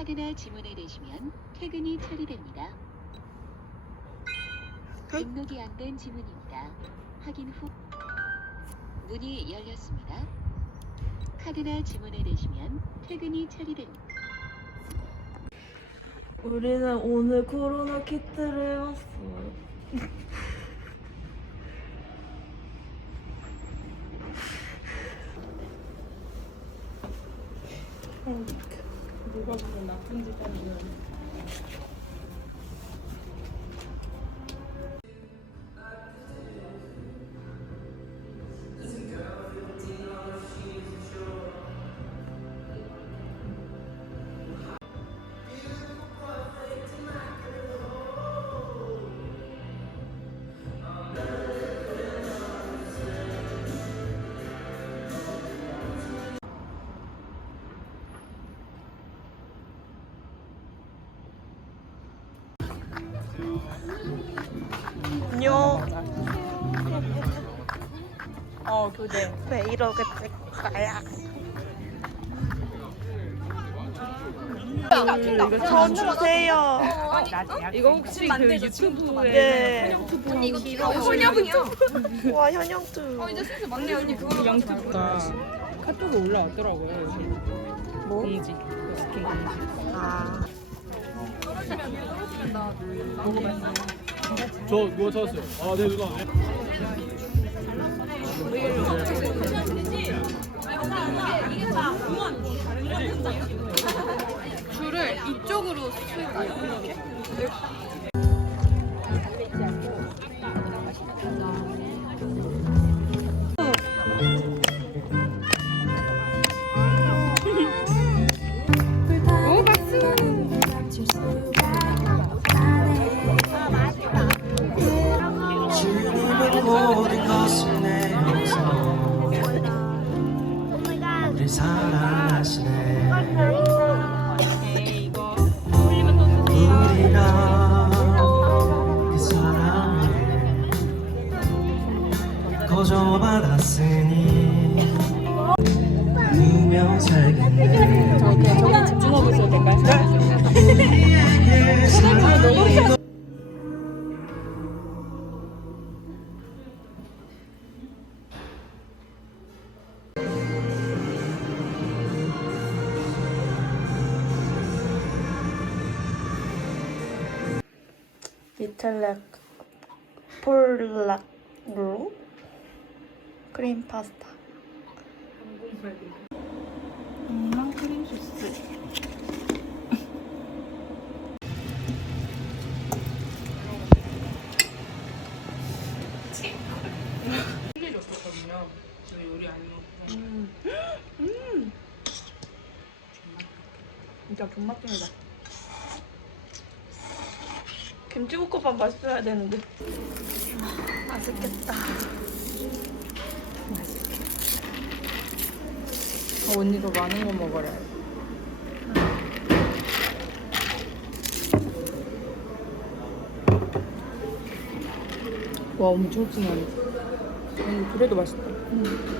카드나 지문을 내시면 퇴근이 처리됩니다. 헐. 등록이 안 된 지문입니다. 확인 후 문이 열렸습니다. 카드나 지문을 내시면 퇴근이 처리됩니다. 우리는 오늘 코로나 키트를 해봤어요. 누 나쁜 짓 하면 안녕. 어 교대 왜 이러게 될 거야? 전 주세요. 이거 혹시 그 유튜브에 네. 현영투브 와 현영투. 맞네 언니 그거 영투브가 카톡에 올라왔더라고요 요새 뭐? 공지 스킨 공지 아. 저 누가 찾았어요? 아, 네 누나. 네. 줄을 이쪽으로 쓸까요? 주님 사랑 리틀렉 폴락로 크림 파스타. 음, 크림 소스. 요리 먹고 음. 진짜 존맛집이다. 김치볶음밥 맛있어야 되는데. 아, 맛있겠다. 어, 언니도 많은 거 먹어라 와 엄청 진하네 음, 그래도 맛있다 음.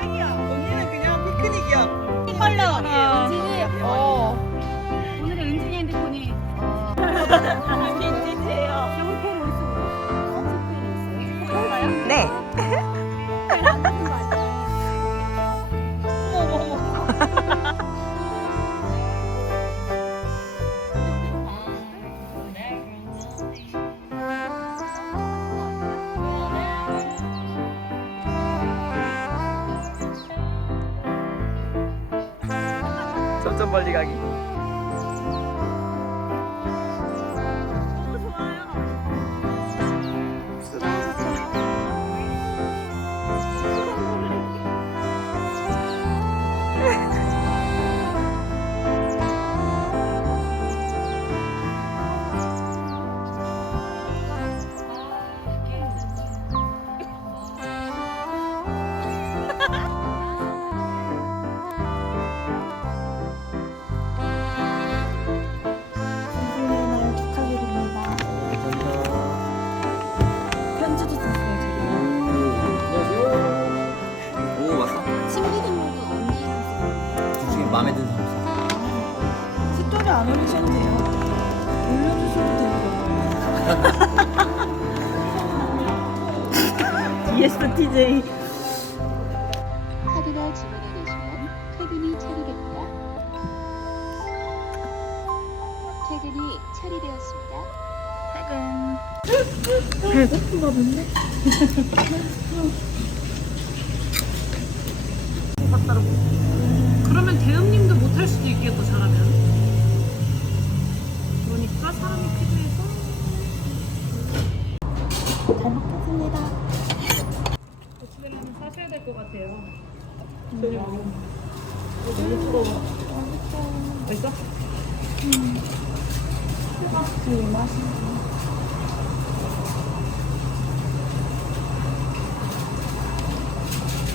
그냥 ಮ್ಯಾನ್ಸನ್ ವರ್ಲ್ಡ್ಗಾಗಿ 카드나 지문에 내시면 퇴근이 처리됩니다. 퇴근이 처리되었습니다. 그러면 대음님도 못할 수도 있겠고 잘하면. 그러니까 사람이 필요해서. 잘 먹겠습니다. 고추대라면 사셔야 될 것 같아요. 맛있어? 되게 맛있네.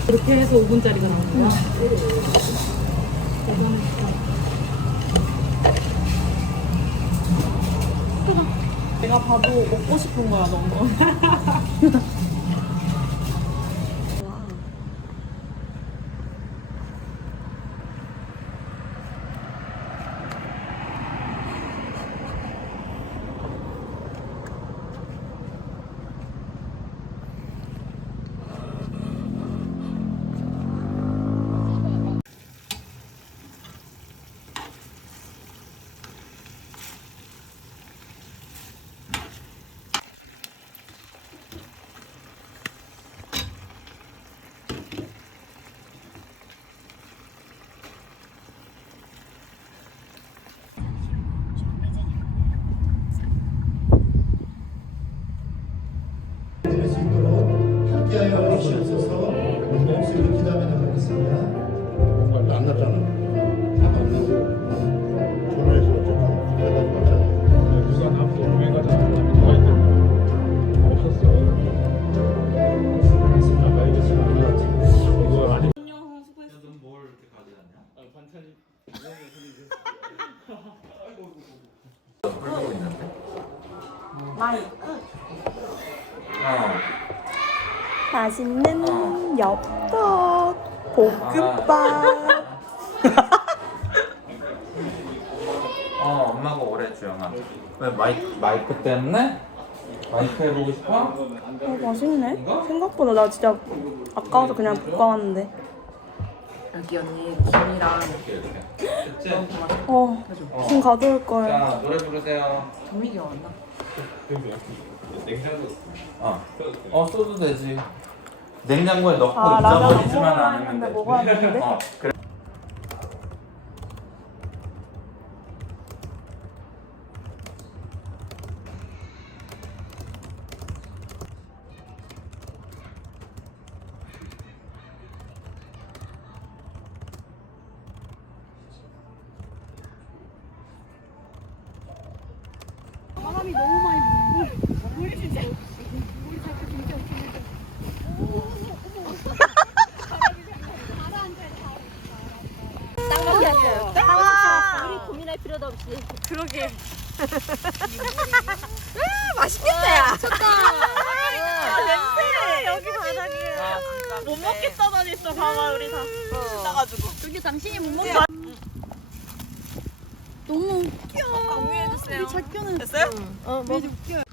이렇게 해서 5분짜리가 나온 거야? 내가 봐도 먹고 싶은 거야, 너무. 함께 하여 주시옵소서 목소리로 기도하며 나가겠습니다. 안 났잖아. 안 났고 전화해서 어쩌고 해가지고 왔잖아. 누가 나보고 왜 가자 누가 있대 없었어. 아까 알겠어. 이거 아니. 뭘 이렇게 가져왔냐? 반찬이 불고 있는데? 마이크. 어. 맛있는 엽떡, 볶음밥. 어 엄마가 오래 주영아 왜 마이크, 마이크 때문에? 마이크 해보고 싶어? 어, 맛있네. 생각보다 나 진짜 아까워서 그냥 볶아왔는데. 여기 언니 김이랑 이렇게? 어, 지금 가져올 걸. 자 노래 부르세요 정민이가 왔나? 어. 어 써도 되지 냉장고에 넣고 아, 라면 잊어버리지만 먹으려 않으면 되지 먹어야 되는데? 어, 그래. 우리 고민할 필요도 없이. 그러게. 맛있겠다, 야. 좋다. 냄새, 여기 바닥에. 못 먹겠다 했어, 봐봐, 우리 다. 나가지고. 저기 당신이 못 먹어. 너무 웃겨. 공유해주세요. 우리 작교는 됐어요? 어, 뭐 웃겨. 맛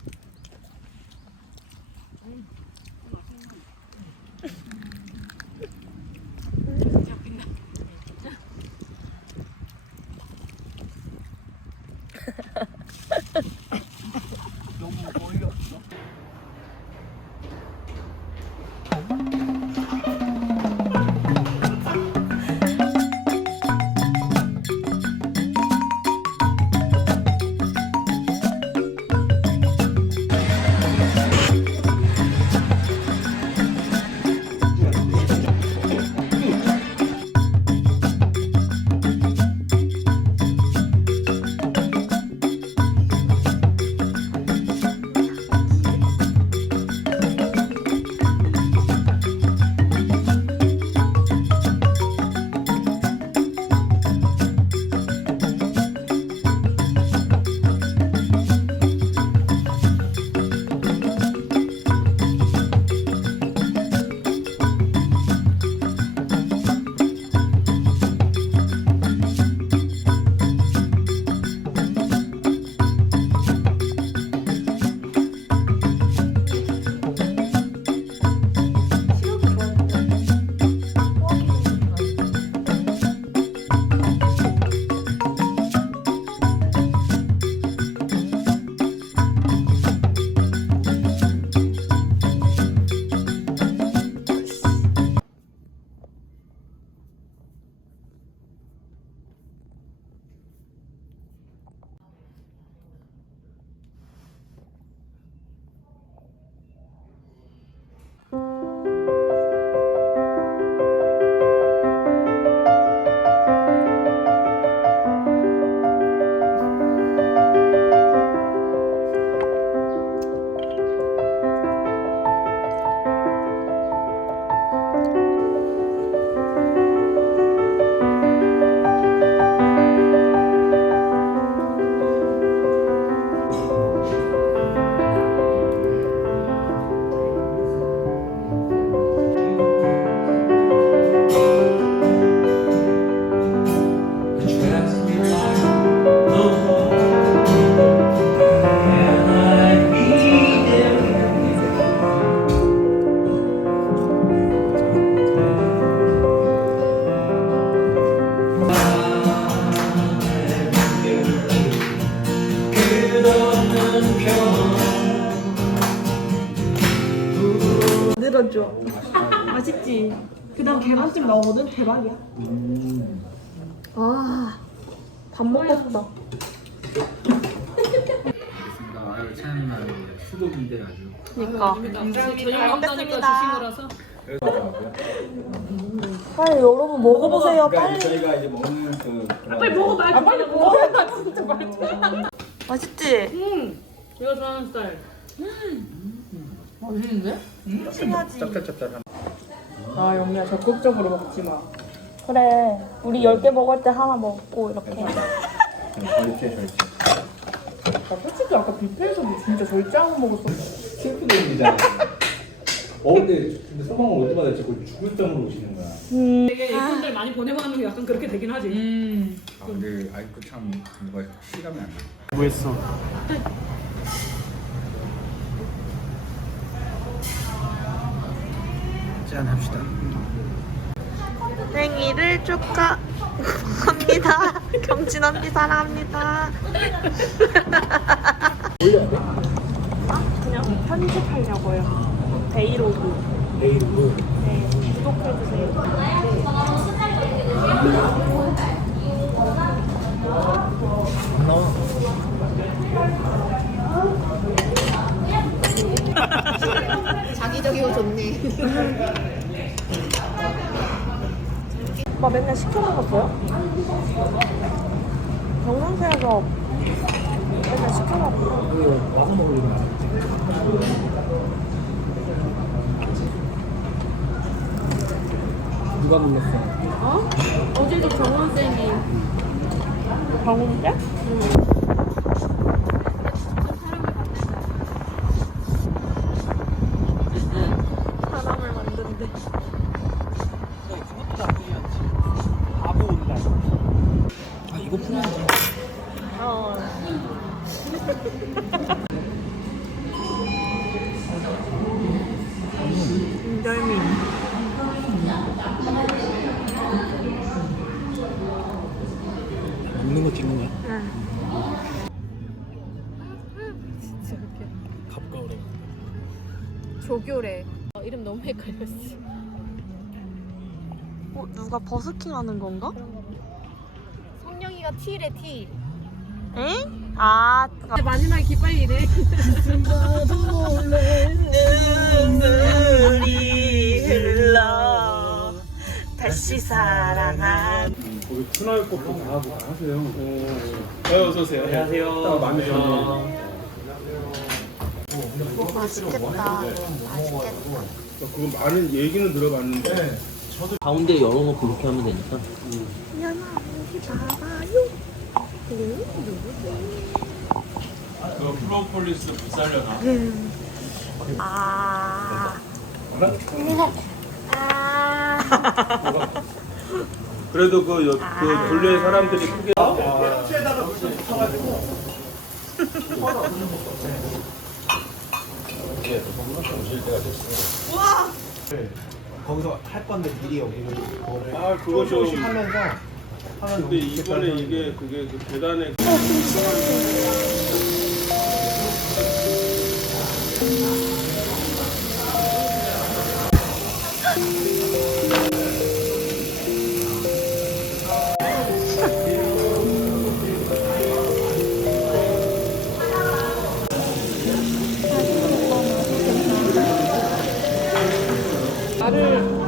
너무 어이없어. 아유 참 수도인데 아주. 그러니까. 저녁 먹다니까 주신 거라서. 빨리 여러분 먹어보세요. 그러니까 저희가 이제 먹는 그 빨리 먹어. 아, 빨리 먹어. 나 진짜 맛있지? 내가 좋아하는 스타일. 짭짤짭짤한. 아 영미야 적극적으로 먹지 마. 그래. 우리 10개 먹을 때 하나 먹고 이렇게. 절제 절제. 나 솔직히 아까 뷔페에서도 진짜 절제하고 먹었어. 싱크대입니다. 어 근데 근데 소방을 올 때마다 자꾸 죽을 정으로 오시는 거야. 되게 예쁜들 많이 보내고 게 약간 그렇게 되긴 하지. 음. 아 근데 아이고 참 뭔가 실감이 안 나. 뭐 했어? 짠 합시다. 생일을 축하 합니다. 경진 언니 사랑합니다. 그냥 편집하려고요. 데이로그. 데이로 네, 구독해주세요. 자기적이고 좋네. 오빠 맨날 시켜 먹었어요? 경상세에서 맨날 시켜 먹었어요. 여기 와서 먹으려고. 누가 불렀어? 어제도 정원쌤이 병원데? 사 먹는 거 찍는 거야? 응. 가까우래. 조교래. 어, 이름 너무 헷갈렸어. 어, 누가 버스킹 하는 건가? 성령이가 T래 T. 엥? 아, 마지막 기빨리래. 눈물이 흘러 다시 사랑한 거기 푸나이 꽃도 다 하고 다 하세요. 어, 어서 오세요. 안녕하세요. 마음에 드네요. 맛있겠다. 그거 많은 얘기는 들어봤는데 가운데 열어놓고 이렇게 하면 되니까. 그 프로폴리스 불살려나. 아. 그래도 그, 여- 그 둘레 사람들이 크게 거기서 할 건데 미리 여기를 그거를 아 그거 좀 하면서 하면 근데 이번에 이게 그게 그 계단에 하고 嗯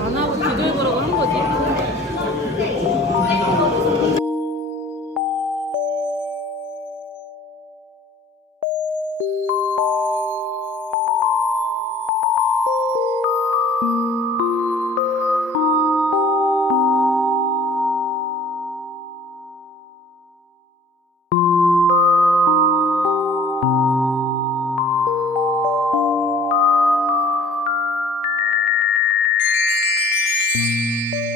Música